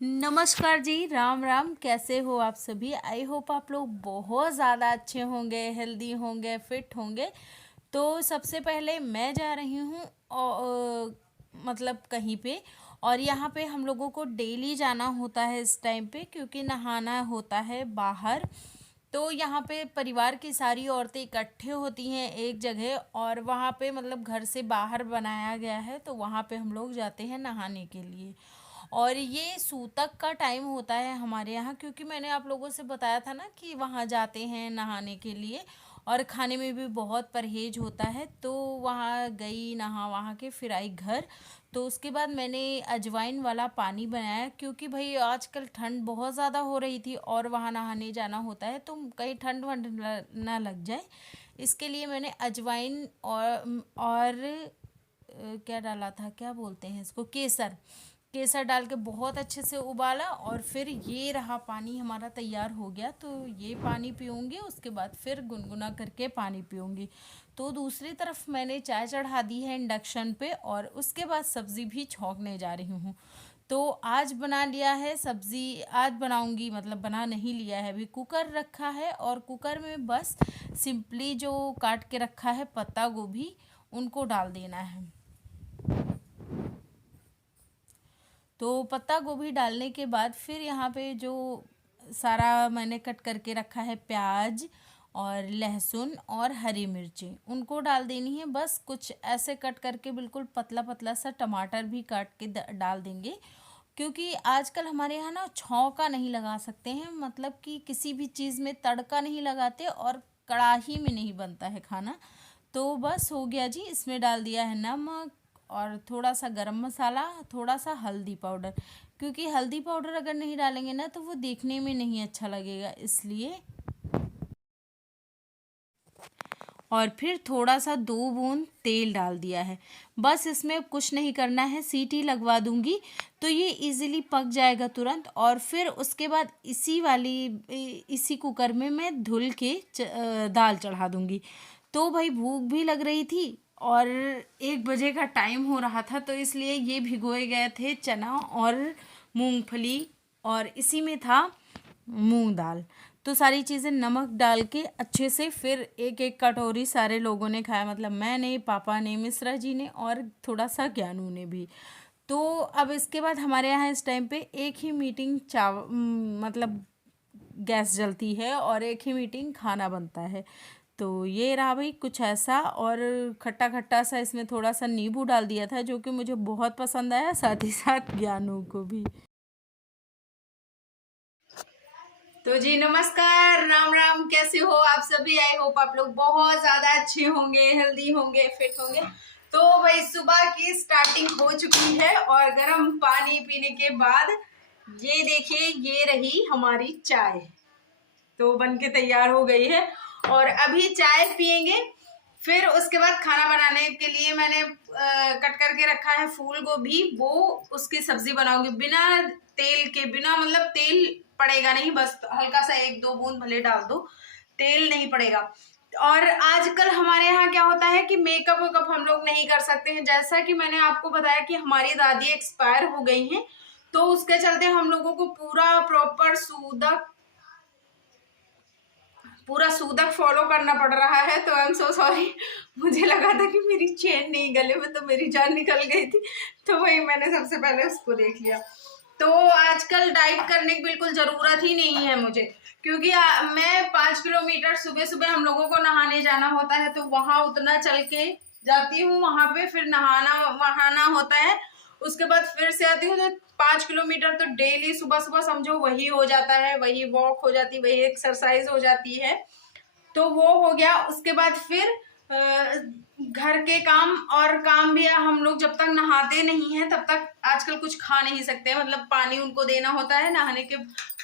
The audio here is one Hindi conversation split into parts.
नमस्कार जी, राम राम। कैसे हो आप सभी? आई होप आप लोग बहुत ज़्यादा अच्छे होंगे, हेल्दी होंगे, फिट होंगे। तो सबसे पहले मैं जा रही हूँ मतलब कहीं पे, और यहाँ पे हम लोगों को डेली जाना होता है इस टाइम पे, क्योंकि नहाना होता है बाहर। तो यहाँ पे परिवार की सारी औरतें इकट्ठे होती हैं एक जगह, और वहाँ पे मतलब घर से बाहर बनाया गया है, तो वहाँ पे हम लोग जाते हैं नहाने के लिए। और ये सूतक का टाइम होता है हमारे यहाँ, क्योंकि मैंने आप लोगों से बताया था ना कि वहाँ जाते हैं नहाने के लिए, और खाने में भी बहुत परहेज होता है। तो वहाँ गई, नहा वहाँ के फिर आई घर। तो उसके बाद मैंने अजवाइन वाला पानी बनाया, क्योंकि भाई आजकल ठंड बहुत ज़्यादा हो रही थी और वहाँ नहाने जाना होता है, तो कहीं ठंड वंड ना लग जाए, इसके लिए मैंने अजवाइन और क्या डाला था, क्या बोलते हैं इसको, केसर। केसर डाल के बहुत अच्छे से उबाला, और फिर ये रहा पानी हमारा तैयार हो गया। तो ये पानी पीऊँगी, उसके बाद फिर गुनगुना करके पानी पीऊँगी। तो दूसरी तरफ मैंने चाय चढ़ा दी है इंडक्शन पे, और उसके बाद सब्ज़ी भी छौंकने जा रही हूँ। तो आज बना लिया है सब्ज़ी, आज बनाऊँगी, मतलब बना नहीं लिया है, अभी कुकर रखा है, और कुकर में बस सिंपली जो काट के रखा है पत्ता गोभी, उनको डाल देना है। तो पत्ता गोभी डालने के बाद फिर यहाँ पे जो सारा मैंने कट करके रखा है, प्याज और लहसुन और हरी मिर्ची, उनको डाल देनी है। बस कुछ ऐसे कट करके बिल्कुल पतला पतला सा, टमाटर भी काट के डाल देंगे, क्योंकि आजकल हमारे यहाँ ना छौंका नहीं लगा सकते हैं, मतलब कि किसी भी चीज़ में तड़का नहीं लगाते, और कढ़ाई में नहीं बनता है खाना। तो बस हो गया जी। इसमें डाल दिया है नमक, और थोड़ा सा गरम मसाला, थोड़ा सा हल्दी पाउडर, क्योंकि हल्दी पाउडर अगर नहीं डालेंगे ना तो वो देखने में नहीं अच्छा लगेगा, इसलिए। और फिर थोड़ा सा 2 बूंद तेल डाल दिया है। बस इसमें कुछ नहीं करना है, सीटी लगवा दूंगी तो ये इजीली पक जाएगा तुरंत। और फिर उसके बाद इसी कुकर में मैं धुल के दाल चढ़ा दूंगी। तो भाई भूख भी लग रही थी, और 1 बजे का टाइम हो रहा था, तो इसलिए ये भिगोए गए थे चना और मूंगफली, और इसी में था मूंग दाल। तो सारी चीज़ें नमक डाल के अच्छे से फिर एक एक कटोरी सारे लोगों ने खाया, मतलब मैंने, पापा ने, मिश्रा जी ने, और थोड़ा सा ज्ञानू ने भी। तो अब इसके बाद हमारे यहाँ इस टाइम पे एक ही मीटिंग मतलब गैस जलती है, और एक ही मीटिंग खाना बनता है। तो ये रहा भाई कुछ ऐसा, और खट्टा खट्टा सा इसमें थोड़ा सा नींबू डाल दिया था, जो कि मुझे बहुत पसंद आया, साथ ही साथ ज्ञानू को भी। तो जी नमस्कार, राम राम। कैसे हो आप सभी? आई होप आप लोग बहुत ज्यादा अच्छे होंगे, हेल्दी होंगे, फिट होंगे। तो भाई सुबह की स्टार्टिंग हो चुकी है, और गर्म पानी पीने के बाद ये देखिए, ये रही हमारी चाय। तो बन के तैयार हो गई है, और अभी चाय पियेंगे। फिर उसके बाद खाना बनाने के लिए मैंने कट करके रखा है फूल गोभी, वो उसकी सब्जी बनाऊंगी बिना तेल के, बिना मतलब तेल पड़ेगा नहीं, बस हल्का सा 1-2 बूंद भले डाल दो, तेल नहीं पड़ेगा। और आजकल हमारे यहाँ क्या होता है कि मेकअप वेकअप हम लोग नहीं कर सकते हैं, जैसा कि मैंने आपको बताया कि हमारी दादी एक्सपायर हो गई हैं, तो उसके चलते हम लोगों को पूरा सूदक फॉलो करना पड़ रहा है। तो आई एम सो सॉरी। मुझे लगा था कि मेरी चेन नहीं, गले में तो मेरी जान निकल गई थी, तो वही मैंने सबसे पहले उसको देख लिया। तो आजकल डाइट करने की बिल्कुल ज़रूरत ही नहीं है मुझे, क्योंकि मैं 5 किलोमीटर सुबह सुबह हम लोगों को नहाने जाना होता है, तो वहाँ उतना चल के जाती हूँ, वहाँ पे फिर नहाना वहाना होता है। उसके बाद फिर से आती हूँ, तो 5 किलोमीटर तो डेली सुबह सुबह समझो वही हो जाता है, वही वॉक हो जाती, वही एक्सरसाइज हो जाती है। तो वो हो गया। उसके बाद फिर घर के काम, और काम भी हम लोग जब तक नहाते नहीं हैं तब तक आजकल कुछ खा नहीं सकते, मतलब पानी उनको देना होता है नहाने के।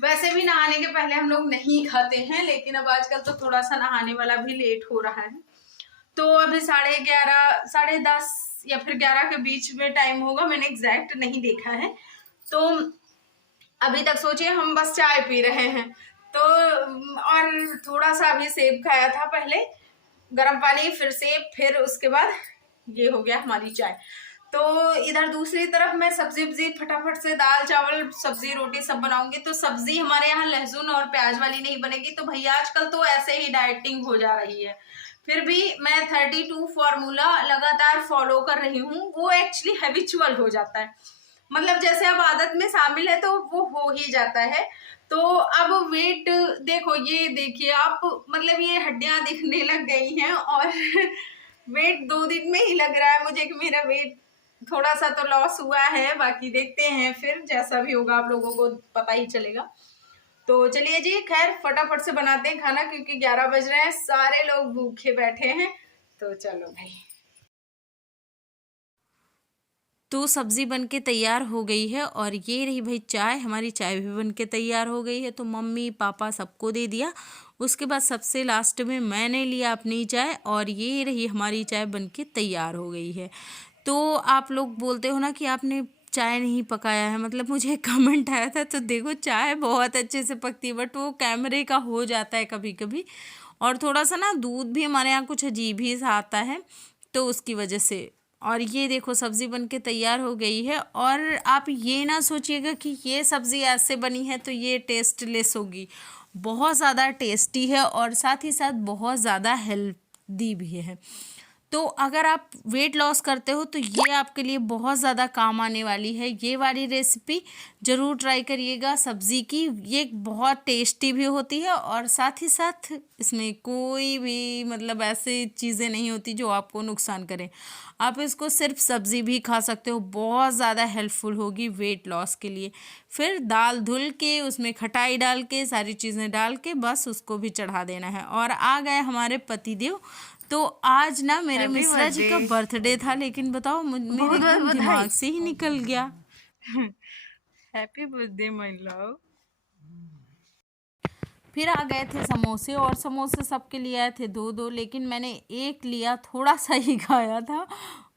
वैसे भी नहाने के पहले हम लोग नहीं खाते हैं, लेकिन अब आजकल तो थोड़ा सा नहाने वाला भी लेट हो रहा है। तो अभी 11:30, 10:30 या फिर 11 के बीच में टाइम होगा, मैंने एग्जैक्ट नहीं देखा है। तो अभी तक सोचिए हम बस चाय पी रहे हैं। तो और थोड़ा सा अभी सेब खाया था पहले, गर्म पानी, फिर सेब, फिर उसके बाद ये हो गया हमारी चाय। तो इधर दूसरी तरफ मैं सब्जी वब्जी फटाफट से दाल चावल सब्जी रोटी सब बनाऊंगी। तो सब्जी हमारे यहाँ लहसुन और प्याज वाली नहीं बनेगी। तो भैया आजकल तो ऐसे ही डाइटिंग हो जा रही है, फिर भी मैं 32 फॉर्मूला लगातार फॉलो कर रही हूँ। वो एक्चुअली हैबिचुअल हो जाता है, मतलब जैसे अब आदत में शामिल है तो वो हो ही जाता है। तो अब वेट देखो, ये देखिए आप, मतलब ये हड्डियां दिखने लग गई हैं और वेट 2 दिन में ही लग रहा है मुझे कि मेरा वेट थोड़ा सा तो लॉस हुआ है। बाकी देखते हैं, फिर जैसा भी होगा आप लोगों को पता ही चलेगा। तो चलिए जी, खैर फटाफट से बनाते हैं खाना, क्योंकि 11 बज रहे हैं, सारे लोग भूखे बैठे हैं। तो चलो भाई। तो सब्जी बन के तैयार हो गई है और ये रही भाई चाय, हमारी चाय भी बन के तैयार हो गई है। तो मम्मी पापा सबको दे दिया। उसके बाद सबसे लास्ट में मैंने लिया अपनी चाय और ये रही हमारी चाय बन के तैयार हो गई है। तो आप लोग बोलते हो ना कि आपने चाय नहीं पकाया है, मतलब मुझे एक कमेंट आया था। तो देखो चाय बहुत अच्छे से पकती है, बट वो कैमरे का हो जाता है कभी कभी, और थोड़ा सा ना दूध भी हमारे यहाँ कुछ अजीब ही सा आता है, तो उसकी वजह से। और ये देखो सब्ज़ी बन के तैयार हो गई है। और आप ये ना सोचिएगा कि ये सब्ज़ी ऐसे बनी है तो ये टेस्टलेस होगी, बहुत ज़्यादा टेस्टी है और साथ ही साथ बहुत ज़्यादा हेल्दी भी है। तो अगर आप वेट लॉस करते हो तो ये आपके लिए बहुत ज़्यादा काम आने वाली है। ये वाली रेसिपी ज़रूर ट्राई करिएगा सब्ज़ी की, ये बहुत टेस्टी भी होती है और साथ ही साथ इसमें कोई भी मतलब ऐसे चीज़ें नहीं होती जो आपको नुकसान करें। आप इसको सिर्फ सब्ज़ी भी खा सकते हो, बहुत ज़्यादा हेल्पफुल होगी वेट लॉस के लिए। फिर दाल धुल के उसमें खटाई डाल के सारी चीज़ें डाल के बस उसको भी चढ़ा देना है। और आ गए हमारे पतिदेव। तो आज ना मेरे मिश्रा जी का बर्थडे था, लेकिन बताओ मेरे एकदम दिमाग से ही निकल गया। Happy birthday my love. फिर आ गए थे समोसे, और समोसे सबके लिए आए थे 2-2, लेकिन मैंने एक लिया, थोड़ा सा ही खाया था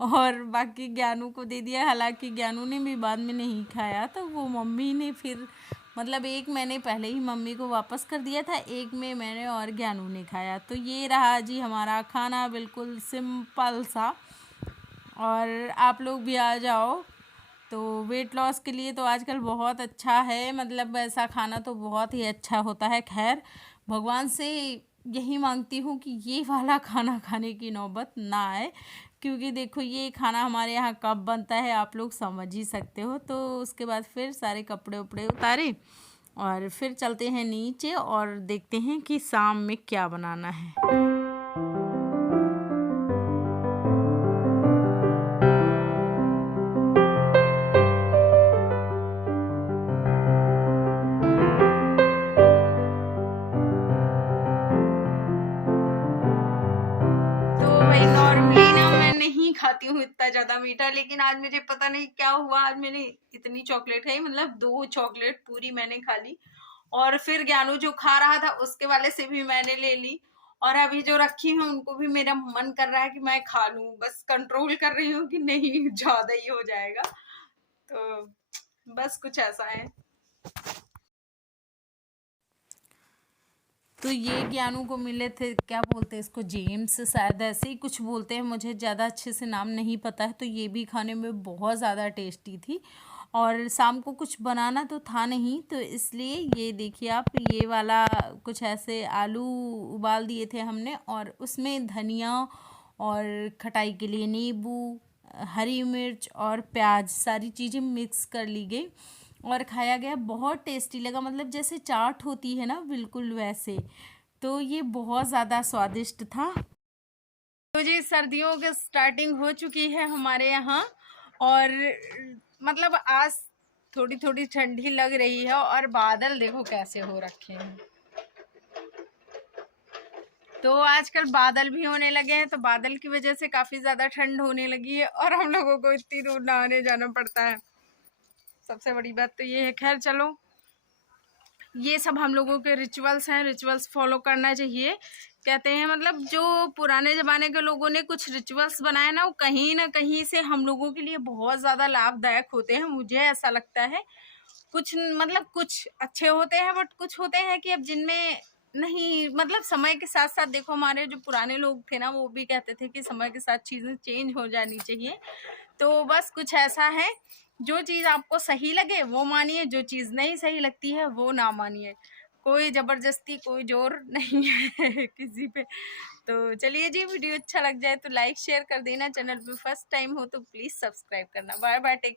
और बाकी ज्ञानू को दे दिया। हालांकि ज्ञानू ने भी बाद में नहीं खाया, तो वो मम्मी ने फिर मतलब एक मैंने पहले ही मम्मी को वापस कर दिया था, एक में मैंने और ज्ञानू ने खाया। तो ये रहा जी हमारा खाना, बिल्कुल सिंपल सा। और आप लोग भी आ जाओ। तो वेट लॉस के लिए तो आजकल बहुत अच्छा है, मतलब ऐसा खाना तो बहुत ही अच्छा होता है। खैर भगवान से यही मांगती हूँ कि ये वाला खाना खाने की नौबत ना आए, क्योंकि देखो ये खाना हमारे यहाँ कब बनता है आप लोग समझ ही सकते हो। तो उसके बाद फिर सारे कपड़े उपड़े उतारे और फिर चलते हैं नीचे और देखते हैं कि शाम में क्या बनाना है। खाती हूँ इतना ज्यादा मीठा, लेकिन आज मुझे पता नहीं क्या हुआ, आज मैंने इतनी चॉकलेट खाई, मतलब 2 चॉकलेट पूरी मैंने खा ली। और फिर ज्ञानू जो खा रहा था उसके वाले से भी मैंने ले ली, और अभी जो रखी हूँ उनको भी मेरा मन कर रहा है कि मैं खा लूं, बस कंट्रोल कर रही हूँ कि नहीं ज्यादा ही हो जाएगा। तो बस कुछ ऐसा है। तो ये ज्ञानू को मिले थे, क्या बोलते हैं इसको, जेम्स शायद ऐसे ही कुछ बोलते हैं, मुझे ज़्यादा अच्छे से नाम नहीं पता है। तो ये भी खाने में बहुत ज़्यादा टेस्टी थी, और शाम को कुछ बनाना तो था नहीं, तो इसलिए ये देखिए आप, ये वाला कुछ ऐसे आलू उबाल दिए थे हमने, और उसमें धनिया और खटाई के लिए नींबू, हरी मिर्च और प्याज, सारी चीज़ें मिक्स कर ली गई और खाया गया। बहुत टेस्टी लगा, मतलब जैसे चाट होती है ना बिल्कुल वैसे। तो ये बहुत ज़्यादा स्वादिष्ट था। तो जी सर्दियों की स्टार्टिंग हो चुकी है हमारे यहाँ, और मतलब आज थोड़ी थोड़ी ठंडी लग रही है, और बादल देखो कैसे हो रखे हैं। तो आजकल बादल भी होने लगे हैं, तो बादल की वजह से काफ़ी ज़्यादा ठंड होने लगी है, और हम लोगों को इतनी दूर नहाने जाना पड़ता है। सबसे बड़ी बात तो ये है। खैर चलो, ये सब हम लोगों के रिचुअल्स हैं, रिचुअल्स फॉलो करना चाहिए। कहते हैं मतलब जो पुराने ज़माने के लोगों ने कुछ रिचुअल्स बनाए ना, वो कहीं ना कहीं से हम लोगों के लिए बहुत ज़्यादा लाभदायक होते हैं, मुझे ऐसा लगता है। कुछ मतलब कुछ अच्छे होते हैं, बट कुछ होते हैं कि अब जिनमें नहीं, मतलब समय के साथ साथ देखो, हमारे जो पुराने लोग थे ना वो भी कहते थे कि समय के साथ चीज़ें चेंज हो जानी चाहिए। तो बस कुछ ऐसा है, जो चीज़ आपको सही लगे वो मानिए, जो चीज़ नहीं सही लगती है वो ना मानिए। कोई ज़बरदस्ती, कोई ज़ोर नहीं है किसी पे। तो चलिए जी, वीडियो अच्छा लग जाए तो लाइक शेयर कर देना, चैनल पे फर्स्ट टाइम हो तो प्लीज़ सब्सक्राइब करना। Bye bye, take